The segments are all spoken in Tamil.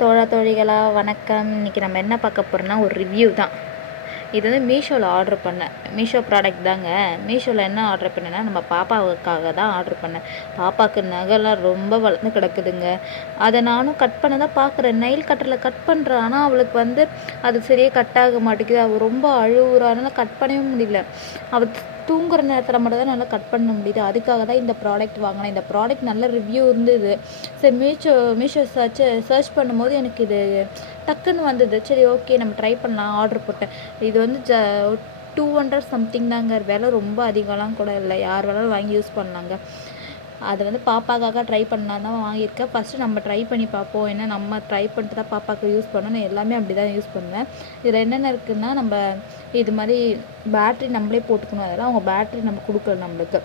தோழா தோழிகளா வணக்கம். இன்றைக்கி நம்ம என்ன பார்க்க போகிறோம்னா ஒரு ரிவ்யூ தான். இது வந்து மீஷோவில் ஆர்டர் பண்ணேன். மீஷோ ப்ராடக்ட் தாங்க. மீஷோவில் என்ன ஆர்டர் பண்ணேன்னா நம்ம பாப்பாவுக்காக தான் ஆர்டர் பண்ணேன். பாப்பாவுக்கு நகைலாம் ரொம்ப வளர்ந்து கிடக்குதுங்க. அதை நானும் கட் பண்ண தான் பார்க்குறேன். நெயில் கட்டரில் கட் பண்ணுறேன். ஆனால் அவளுக்கு வந்து அது சரியாக கட் ஆக மாட்டேங்குது. அவள் ரொம்ப அழுகுறா. அதனால் கட் பண்ணவே முடியல. அவள் தூங்குற நேரத்தில் மட்டும் தான் நல்லா கட் பண்ண முடியுது. அதுக்காக தான் இந்த ப்ராடக்ட் வாங்கினேன். இந்த ப்ராடக்ட் நல்ல ரிவ்யூ இருந்தது. சரி மீஷோ சர்ச் பண்ணும்போது எனக்கு இது டக்குன்னு வந்தது. சரி ஓகே நம்ம ட்ரை பண்ணலாம் ஆர்டர் போட்டேன். இது வந்து 200 சம்திங் தாங்க. விலை ரொம்ப அதிகம்லாம் கூட இல்லை. யார் வேணாலும் வாங்கி யூஸ் பண்ணலாங்க. அதை வந்து பாப்பாக்காக ட்ரை பண்ணலாம் தான் வாங்கியிருக்கேன். ஃபஸ்ட்டு நம்ம ட்ரை பண்ணி பார்ப்போம். ஏன்னா நம்ம ட்ரை பண்ணிட்டு தான் பாப்பாவுக்கு யூஸ் பண்ணணும். நான் எல்லாமே அப்படி தான் யூஸ் பண்ணுவேன். இதில் என்னென்ன இருக்குதுன்னா நம்ம இது மாதிரி பேட்ரி நம்மளே போட்டுக்கணும். அதெல்லாம் அவங்க பேட்ரி நம்ம கொடுக்கல. நம்மளுக்கு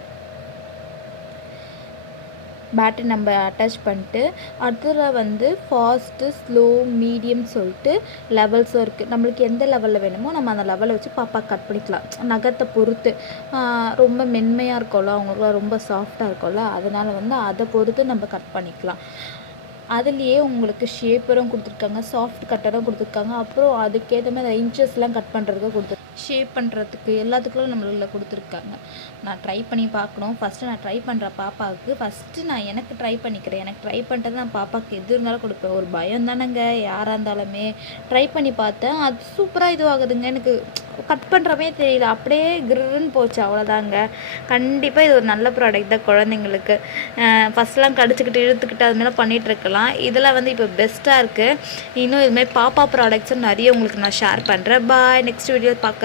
பேட்ரி நம்ம அட்டாச் பண்ணிட்டு அதில் வந்து ஃபாஸ்ட்டு ஸ்லோ மீடியம் சொல்லிட்டு லெவல்ஸும் இருக்குது. நம்மளுக்கு எந்த லெவலில் வேணுமோ நம்ம அந்த லெவலை வச்சு பாப்பா கட் பண்ணிக்கலாம். நகத்தை பொறுத்து ரொம்ப மென்மையாக இருக்கும்ல, அவங்களுக்குலாம் ரொம்ப சாஃப்டாக இருக்கும்ல, அதனால் வந்து அதை பொறுத்து நம்ம கட் பண்ணிக்கலாம். அதுலேயே உங்களுக்கு ஷேப்பரும் கொடுத்துருக்காங்க, சாஃப்ட் கட்டரும் கொடுத்துருக்காங்க. அப்புறம் அதுக்கேற்ற மாதிரி இன்ச்சஸ்லாம் கட் பண்ணுறதுக்கு ஷேப் பண்ணுறதுக்கு எல்லாத்துக்கும் நம்மளில் கொடுத்துருக்காங்க. நான் ட்ரை பண்ணி பார்க்கணும். ஃபஸ்ட்டு நான் ட்ரை பண்ணுற பாப்பாவுக்கு ஃபஸ்ட்டு நான் எனக்கு ட்ரை பண்ணிக்கிறேன். எனக்கு ட்ரை பண்ணிட்டு நான் பாப்பாவுக்கு எது இருந்தாலும் கொடுப்பேன். ஒரு பயம் தானேங்க யாராக இருந்தாலுமே. ட்ரை பண்ணி பார்த்தேன். அது சூப்பராக இதுவாகுதுங்க. எனக்கு கட் பண்ணுறமே தெரியல, அப்படியே கிருன்னு போச்சு. அவ்வளோதாங்க. கண்டிப்பாக இது ஒரு நல்ல ப்ராடக்ட் தான் குழந்தைங்களுக்கு. ஃபஸ்ட்லாம் கடிச்சிக்கிட்டு இழுத்துக்கிட்டு அதுமாதிரி பண்ணிகிட்ருக்கலாம். இதெல்லாம் வந்து இப்போ பெஸ்ட்டாக இருக்குது. இன்னும் இதுமாதிரி பாப்பா ப்ராடக்ட்ஸும் நிறைய உங்களுக்கு நான் ஷேர் பண்ணுறேன். பாய். நெக்ஸ்ட் வீடியோ பார்க்கலாம்.